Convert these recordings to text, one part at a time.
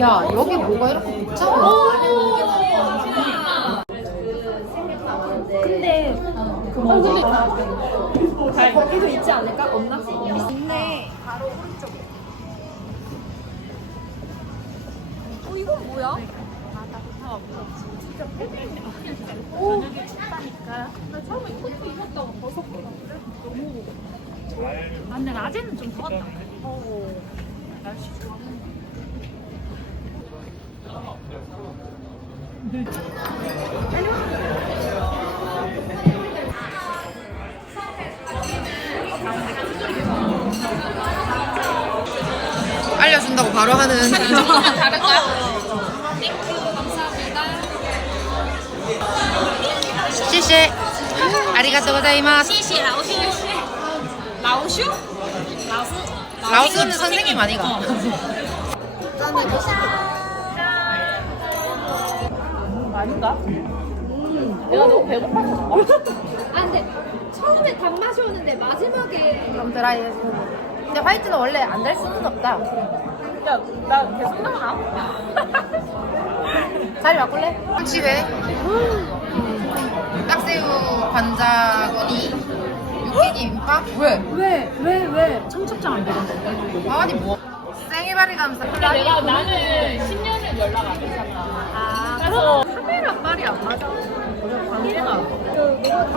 야 여기 뭐가 이렇게 복잡해? 근데 어 근데 거기도 있지 않을까? 없나? 있네. 바로 오른쪽에. 어 이건 뭐야? 아, 근데 낮에는 좀 더웠다. 알려준다고 바로 하는. 시시. 아리가또 고자이마스. 谢谢老师。老师？老师？ 라오스는 선생님 아니가? 아닌가? 내가 너무 배고파서? 아 근데 처음에 단맛이 오는데 마지막에 그럼 드라이 해서. 근데 화이트는 원래 안달 수는 없다. 야, 나 계속 나오나? 자리 바꿀래? 김치회. 딱새우 관자 우니. 육개김밥? 왜? 왜? 왜? 왜? 청첩장 안 되는데. 아니 뭐. 생이바리 감사. 내가 나는 10년을 연락 안 했잖아. 그래서 빨이 안 맞아. 관계가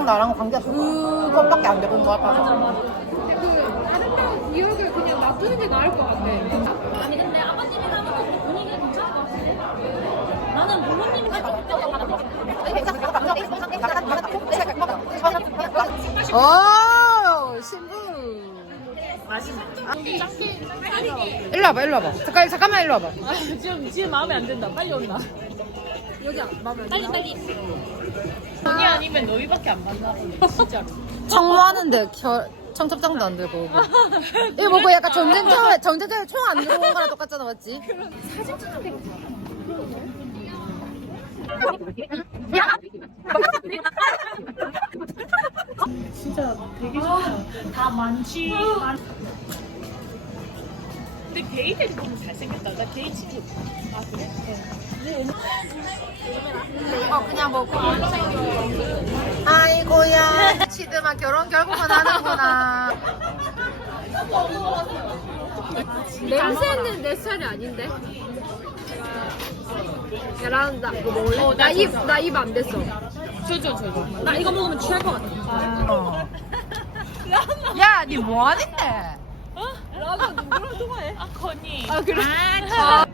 나랑 관계가 그것밖에 안 되는 거 같아서. 근데 그 아름다운 기억을 그냥 놔두는 게 나을 것 같아. 아니 근데 아버님이랑 분위기가 괜찮을 것 같은데. 나는 부모님과 오 신부. 일로 와봐 일로 와봐 잠깐 잠깐만 일로 와봐 아, 지금 지금 마음에 안 든다. 빨리 온다. 여기 안 마음에 빨리 빨리. 언니 아니면 너희밖에 안 만나. 진짜로. 청소하는데 결 청첩장도 안 들고 오고. 이거 뭐고 약간 전쟁터에 전쟁터에 총 안 들고 온 거랑 똑같잖아 맞지? 진짜 되게 좋다. 다 많지. 많... 근데 게이들이 너무 잘생겼다. 나 게이 지금. 아 그래? 어 그냥 뭐 아이고야 치드만 결혼 결국은 하는구나 냄새는 내 스타일이 아닌데. 야, 나는 나 이거 먹을래? 나입나 입 안 됐어. 저저 저저. 나 이거 먹으면 취할 것 같아. 어. 야니 뭐하는데 어? 라가 누구랑 통화해? 아 건이. 아 그래? 아,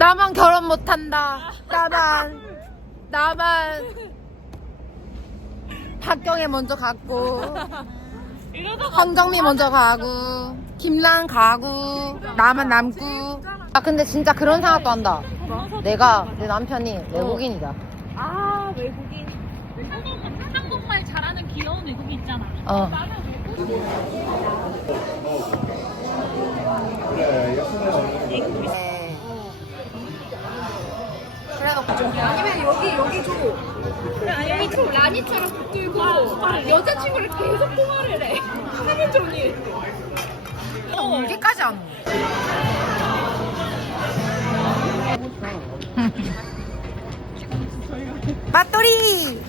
나만 결혼 못한다. 나만. 나만. 박경애 먼저 갔고 황정미 먼저 가고 김랑 가고 나만 남고. 아 근데 진짜 그런 생각도 한다. 내가 내 남편이 외국인이다. 아 외국인. 한국 한국말 잘하는 귀여운 외국인 있잖아. 어. 나는 외국인. 그래 도 아니면 여기 여기 줘. 여기 줘. 라니처럼 붙들고 여자친구를 계속 통화를 해. 하루 종일. 여기까지 안 오. 맛돌이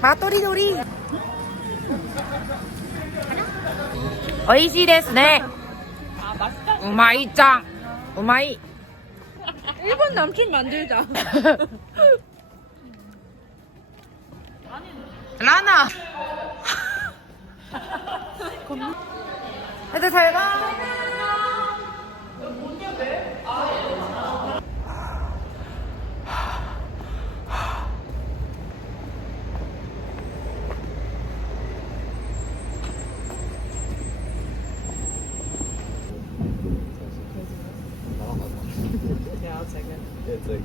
맛돌이 놀이 어이시 데스 네 아 맛있다. 우마이 짱 우마이 일본 남친 만들자. 라나 애들 잘 가 이렇게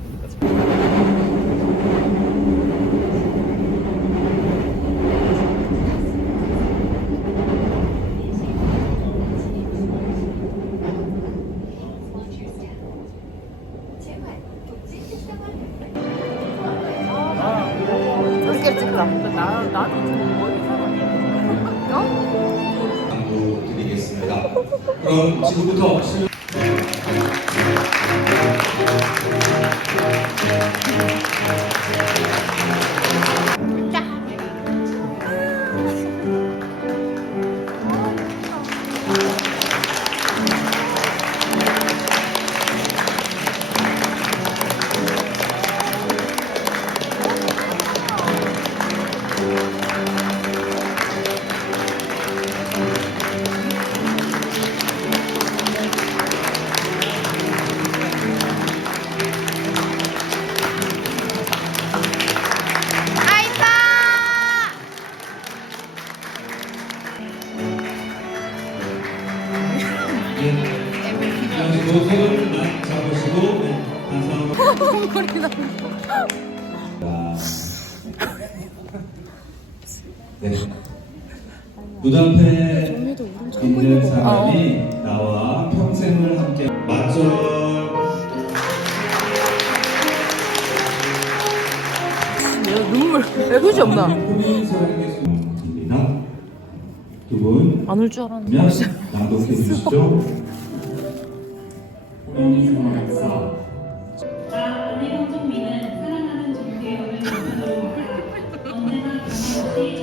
무덤에 있는 사람이 나와 평생을 함께 맞죠? 눈물 왜 그지 사랑의 수입니다. 두분 안 올 줄 알았는데 낭독해 주시죠. 자, 오늘 황정민은 사랑하는 정대영을 남편으로 언제나 변함없이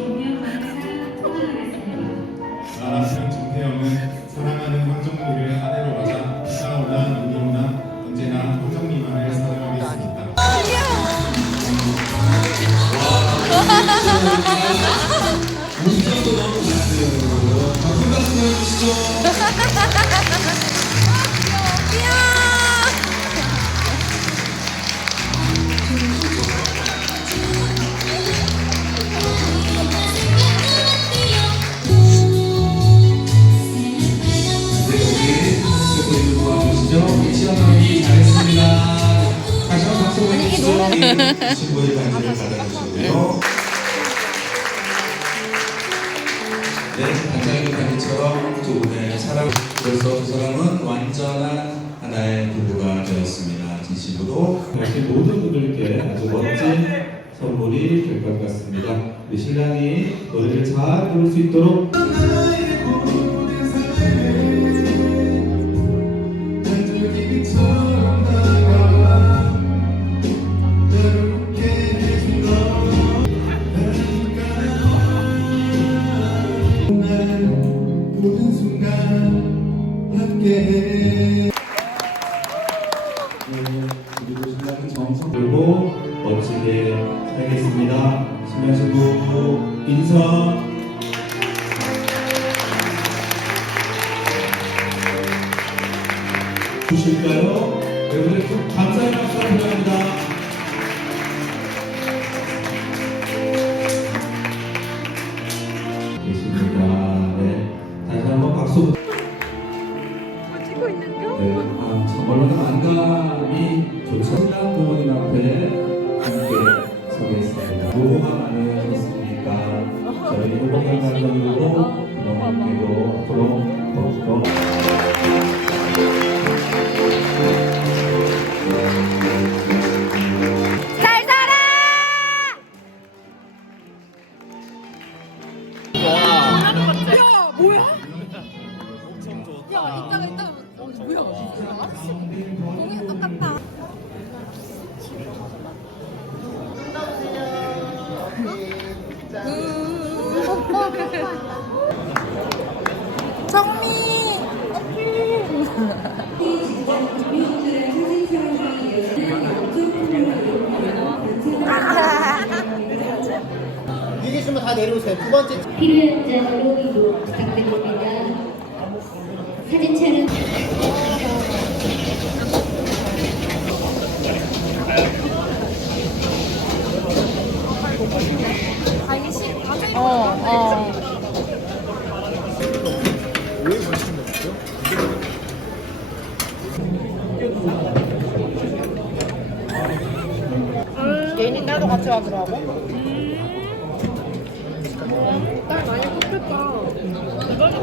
될 것 같습니다. 우리 신랑이 노래를 잘 부를 수 있도록 그리고 신랑이 정성 들고 멋지게 살겠습니다. 신랑 신부 인사. 주실까요? 여러분의 감사의 박수 부탁합니다. 네, 아, 정말로 안감이 좋죠. 신랑 부모님 앞에 함께 서겠습니다. 부모가 많으셨으니까 저희 행복한 가정으로 부모님께도 앞으로 더욱더 잘 살아! 야 뭐야? 야 이따가 이따가 어, 뭐야? 공이 똑같다. 정미! 위에 계신 분다 내려오세요. 두 번째 자로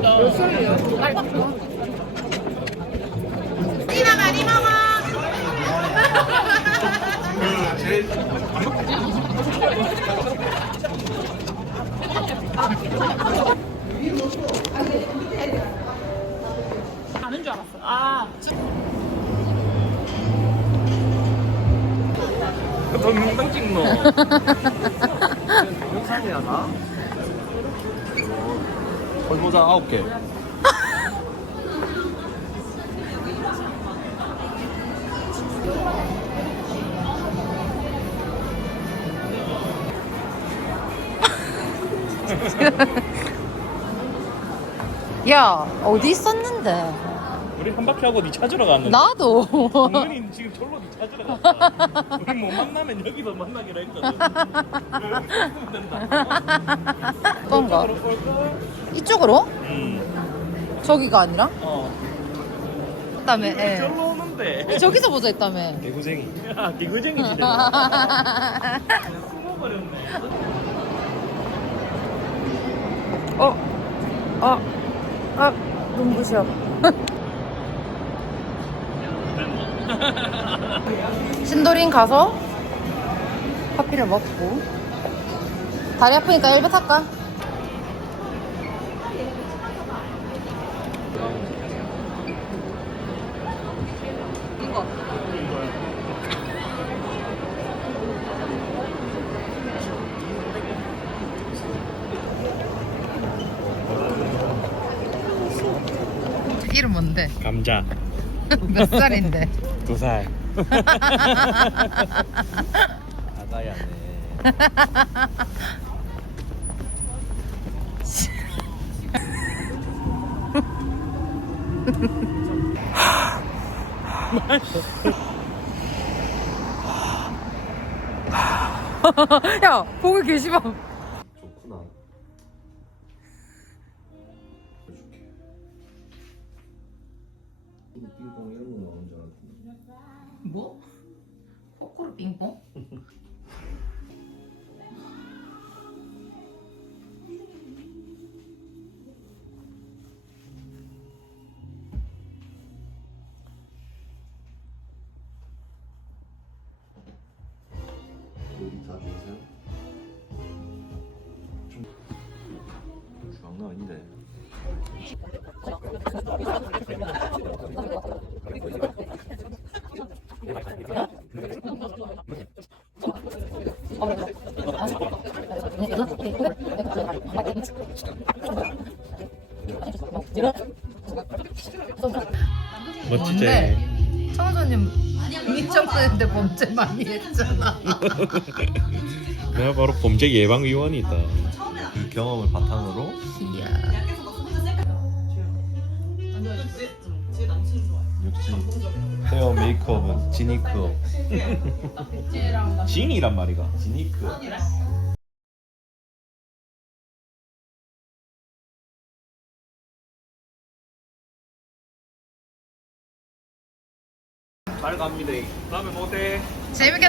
몇 살이에요? 띠나 많이 먹어. 아는 줄 알았어. 아. 너 명당 찍노. 영상이야 나. 벌모자 아홉 개. 야 어디 있었는데? 우리 한 바퀴 하고 니 찾으러 갔는데. 나도. 동근이 지금 절로 니 찾으러 갔다. 우리 못 만나면 여기서 만나기로 했거든. 여기 된다. 어떤가? 이쪽으로? 응. 저기가 아니라? 어. 그다음에 예. 절로 오는데. 저기서 보자 했다며. 개구쟁이. 아, 개구쟁이지. 숨어버렸네. 어, 아, 아, 눈부셔. 신도림 가서 커피를 먹고 다리 아프니까 엘베 탈까? 이거. 이름 뭔데? 감자. 몇 살인데? 두 살. 아가야네. 야, 보고 계시면. 빙봉 이런 거 나오는 줄 알았는데. 뭐? 코코로 빙봉? 여기 다 주세요. 장난 아닌데. 뭔데? 청소님 쓰는데 범죄 많이 했잖아. 내가 바로 범죄 예방 위원이다. 이 경험을 바탕으로 이야. 역시 헤어 메이크업은 지니크업. 진이란 말이가. 지니크업. 잘 갑니다. 다음에 못해. 재밌게